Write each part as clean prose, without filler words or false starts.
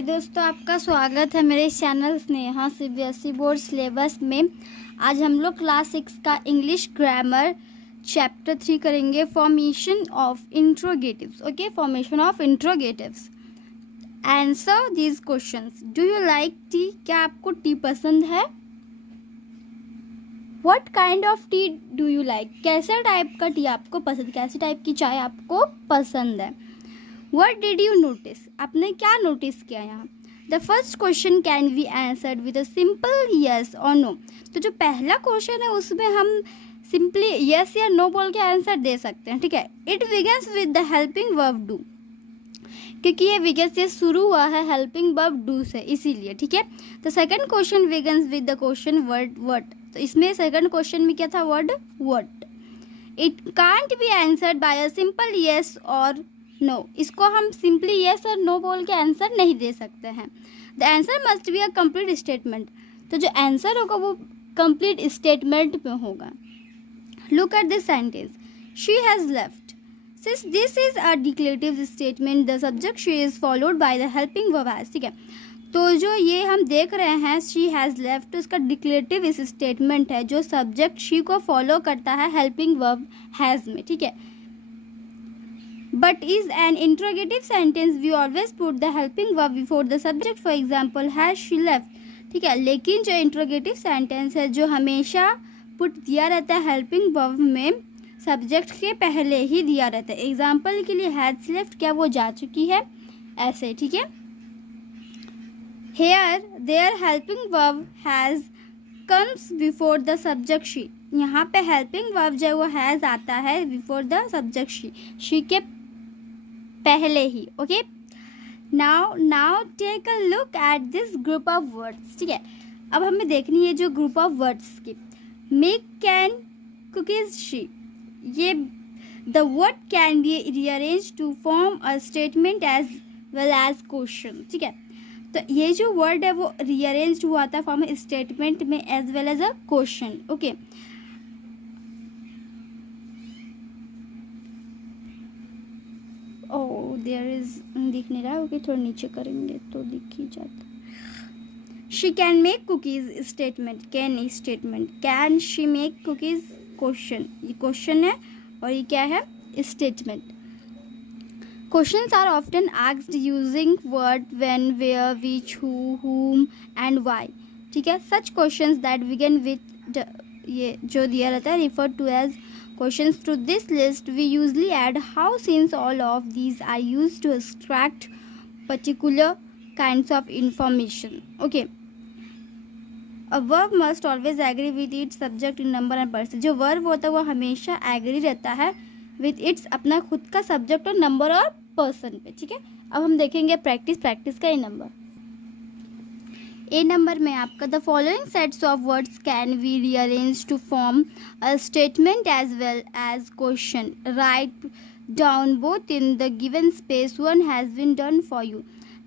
हाय दोस्तों, आपका स्वागत है मेरे channel Sneha CBSE board syllabus में। आज हम लोग क्लास 6 का इंग्लिश ग्रामर चैप्टर 3 करेंगे, formation of interrogatives. Okay, formation of interrogatives. Answer these questions. Do you like tea? क्या आपको टी पसंद है? What kind of tea do you like? कैसे टाइप का टी आपको पसंद, कैसे टाइप की चाय आपको पसंद है? What did you notice? आपने क्या नोटिस किया यहाँ? The first question can be answered with a simple yes or no. तो जो पहला क्वेश्चन है उसमें हम सिंपली yes या no बोल के आंसर दे सकते हैं, ठीक है। It begins with the helping verb do, क्योंकि ये begins से शुरू हुआ है helping verb do से, इसीलिए, ठीक है। तो second question begins with the question word what. तो इसमें सेकंड क्वेश्चन में क्या था? Word what. It can't be answered by a simple yes or no, इसको हम सिंपली येस और नो बोल के आंसर नहीं दे सकते हैं। The answer must be a complete statement. तो जो आंसर होगा वो कंप्लीट स्टेटमेंट में होगा। Look at this sentence, she has left. Since this is a declarative statement, the subject she is followed by the helping verb has, ठीक है। तो जो ये हम देख रहे हैं शी हैज़ लेफ्ट, तो इसका डिक्लेरेटिव स्टेटमेंट है जो सब्जेक्ट शी को फॉलो करता है हेल्पिंग वर्ब हैज़ में, ठीक है। But is an interrogative sentence, we always put the helping verb before the subject. For example, has she left, ठीक है। लेकिन जो इंट्रोगेटिव सेंटेंस है जो हमेशा पुट दिया रहता है हेल्पिंग वर्ब में, सब्जेक्ट के पहले ही दिया रहता है। एग्जाम्पल के लिए हैज लेफ्ट, क्या वो जा चुकी है, ऐसे, ठीक है। Here there helping verb has comes before the subject she. यहाँ पे हेल्पिंग वर्ब जो वो हैज आता है बिफोर द सब्जेक्ट शी के पहले ही। Okay, now take a look at this group of words, ठीक है। अब हमें देखनी है जो ग्रुप ऑफ वर्ड्स की। मेक कैन कुकीज शी, ये the word can be rearrange to form a statement as well as question, ठीक है। तो ये जो वर्ड है वो रीअरेंज हुआ था फॉर्म स्टेटमेंट में as well as a question. Okay, oh there is दिख नहीं रहा है। ओके, थोड़ा नीचे करेंगे तो दिख ही जाता। She can make cookies statement, can statement, can she make cookies question, ये क्वेश्चन है और ये क्या है? Statement. Questions are often asked using word when, where, which, who, whom and why, ठीक है। Such questions that begin with ये जो दिया रहता है refer to as questions. To this list we usually add how, since all of these are used to extract particular kinds of information. Okay, a verb must always agree with its subject in number and person. जो verb होता है वो हमेशा agree रहता है with its अपना खुद का subject और number और person पे, ठीक है। अब हम देखेंगे प्रैक्टिस का ए नंबर। ए नंबर में आपका the following sets of words can be rearrange to form a statement as well as question. Write down both in the given space, one has been done for you,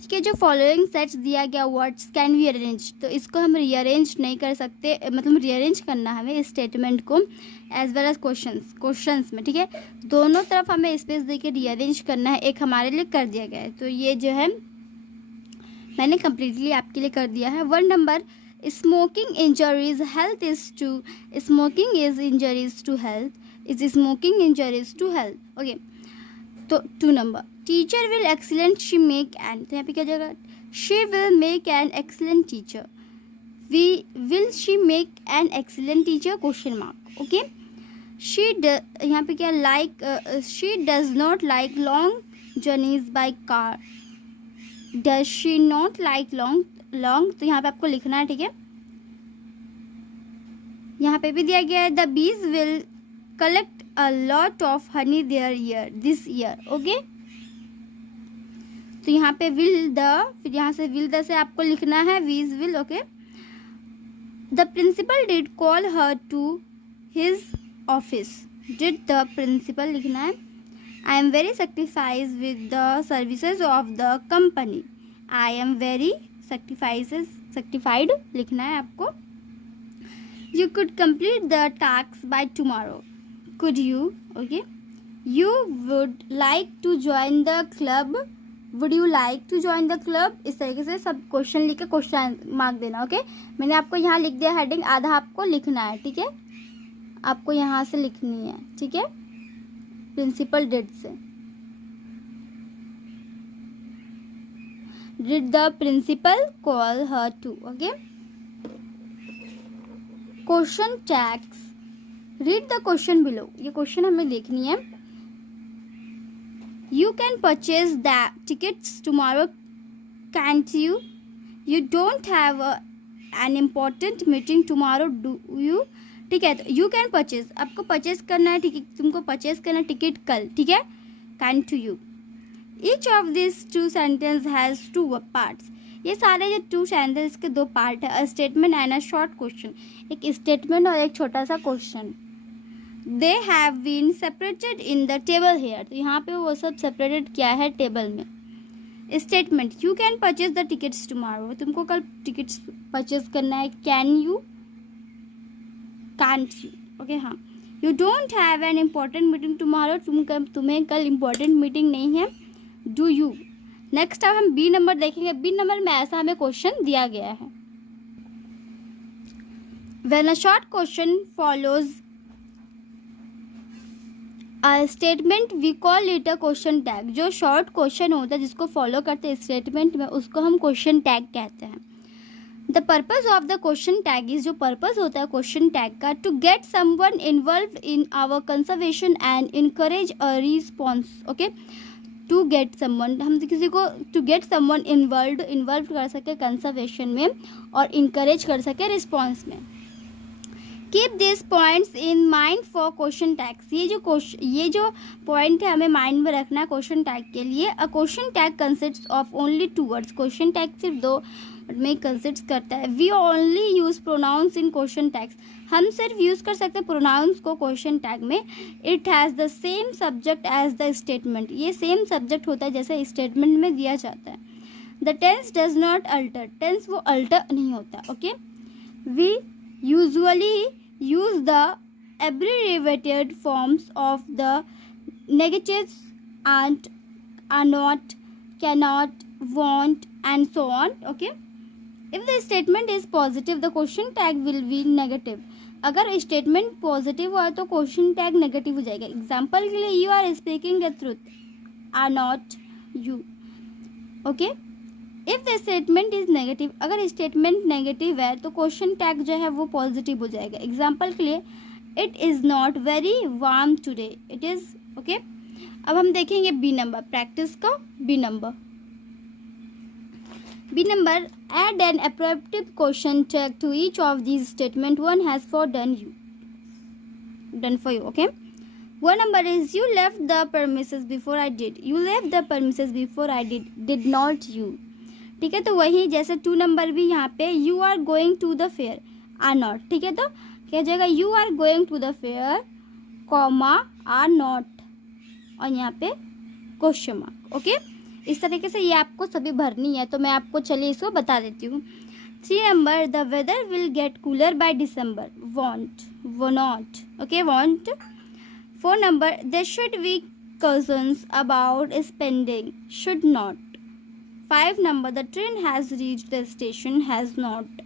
ठीक है। जो following sets दिया गया words can be arrange, तो इसको हम rearrange नहीं कर सकते, मतलब रीअरेंज करना है हमें स्टेटमेंट को एज वेल एज क्वेश्चंस में, ठीक है। दोनों तरफ हमें स्पेस देके रीअरेंज करना है, एक हमारे लिए कर दिया गया है, तो ये जो है मैंने कम्प्लीटली आपके लिए कर दिया है। 1 number, smoking injuries health is to, smoking is injuries to health, is smoking injuries to health. Okay, तो 2 number, teacher will excellent she make an, तो यहाँ पे क्या जाएगा? She will make an excellent teacher, will she make an excellent teacher, question mark. Okay, she यहाँ पे क्या like, she does not like long journeys by car, does she not like long, तो यहाँ पे आपको लिखना है, ठीक है। यहाँ पे भी दिया गया है the bees will collect a lot of honey this year. Okay, तो यहाँ पे विल द, फिर यहाँ से विल द से आपको लिखना है be will. Okay, the principal did call her to his office, did the principal लिखना है। I am very satisfied with the services of the company. I am very satisfied लिखना है आपको। You could complete the task by tomorrow. Could you? Okay. You would like to join the club would you like to join the club. इस तरीके से सब question लिख के question mark देना। ओके, मैंने आपको यहाँ लिख दिया हेडिंग, आधा आपको लिखना है, ठीक है, आपको यहाँ से लिखनी है, ठीक है, प्रिंसिपल डिड से। Did the principal call her to. Okay, question tags, read the question below, ये क्वेश्चन हमें लिखनी है। You can purchase the tickets tomorrow, can't you? You don't have an important meeting tomorrow, do you? ठीक है, तो you can purchase, आपको purchase करना है, ठीक है, तुमको परचेज करना है टिकट कल, ठीक है, can't you? Each of these two sentences has two parts. ये सारे जो टू सेंटेंस के दो पार्ट है, a statement and a short question, एक स्टेटमेंट और एक छोटा सा question. They have been separated in the table here, तो यहाँ पे वो सब सेपरेटेड किया है टेबल में। Statement, you can purchase the tickets tomorrow, तुमको कल टिकट्स परचेज करना है, can you, can't you. Okay, हाँ, you don't have an important meeting tomorrow, तुम्हें कल इम्पॉर्टेंट मीटिंग नहीं है, डू यू। नेक्स्ट अब हम बी नंबर देखेंगे। बी नंबर में ऐसा हमें क्वेश्चन दिया गया है, when a short question follows statement we call it a question tag. जो शॉर्ट क्वेश्चन होता है जिसको फॉलो करते हैं स्टेटमेंट में, उसको हम क्वेश्चन टैग कहते हैं। The purpose of the question tag is, जो पर्पज होता है क्वेश्चन टैग का, to get someone involve in our conservation and encourage a response. Okay, to get someone, हम किसी को टू गेट समवन इन्वॉल्व कर सके कंजर्वेशन में और इनकरेज कर सके रिस्पॉन्स में। Keep this points in mind for question tags, ये जो पॉइंट है हमें माइंड में रखना है क्वेश्चन टैग के लिए। A question tag consist of only two words, question tag सिर्फ दो में कंसिस्ट करता है। We only use pronouns in question tags, हम सिर्फ यूज कर सकते हैं प्रोनाउंस को क्वेश्चन टैग में। It has the same subject as the statement, ये सेम सब्जेक्ट होता है जैसे स्टेटमेंट में दिया जाता है। The tense does not alter, tense वो अल्टर नहीं होता। Okay, we usually use the abbreviated forms of the negatives and, are not, cannot, won't and so on. Okay, if the statement is positive the question tag will be negative. अगर statement positive हुआ तो question tag negative हो जाएगा। Example के लिए, you are speaking the truth, are not you. Okay, if the statement is negative, अगर statement negative है तो क्वेश्चन टैग जो है वो पॉजिटिव हो जाएगा। एग्जाम्पल के लिए, it is not very warm today, it is. Okay, अब हम देखेंगे बी नंबर, प्रैक्टिस का B number. B number, add an appropriate question tag to each of these statement one has done for you. Okay, one number is, you left the premises before I did, you left the premises before I did not you. ठीक है, तो वही जैसे to number भी यहाँ पे, you are going to the fair, are not. ठीक है, तो क्या जाएगा, you are going to the fair, comma, are not, और यहाँ पे क्वेश्चन मार्क। ओके, इस तरीके से ये आपको सभी भरनी है, तो मैं आपको चलिए इसको बता देती हूँ। 3 नंबर, the weather will get cooler by December, won't, वो not. Okay, won't. 4 number, they should be cautious about spending, should not. 5 number, the train has reached the station, has not.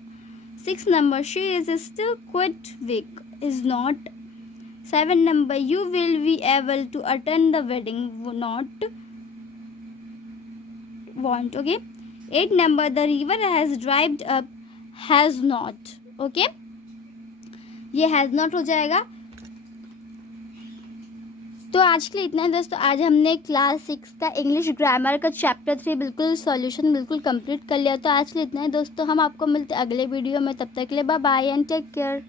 6 number, she is still quite weak, is not. 7 number, you will be able to attend the wedding, not. Want. Okay. 8 number, the river has dried up, has not. Okay, ये has not हो जाएगा। तो आज के लिए इतना है दोस्तों। आज हमने क्लास 6 का इंग्लिश ग्रामर का चैप्टर 3 बिल्कुल सॉल्यूशन बिल्कुल कंप्लीट कर लिया। तो आज के लिए इतना है दोस्तों, हम आपको मिलते हैं अगले वीडियो में। तब तक के लिए bye bye and take care.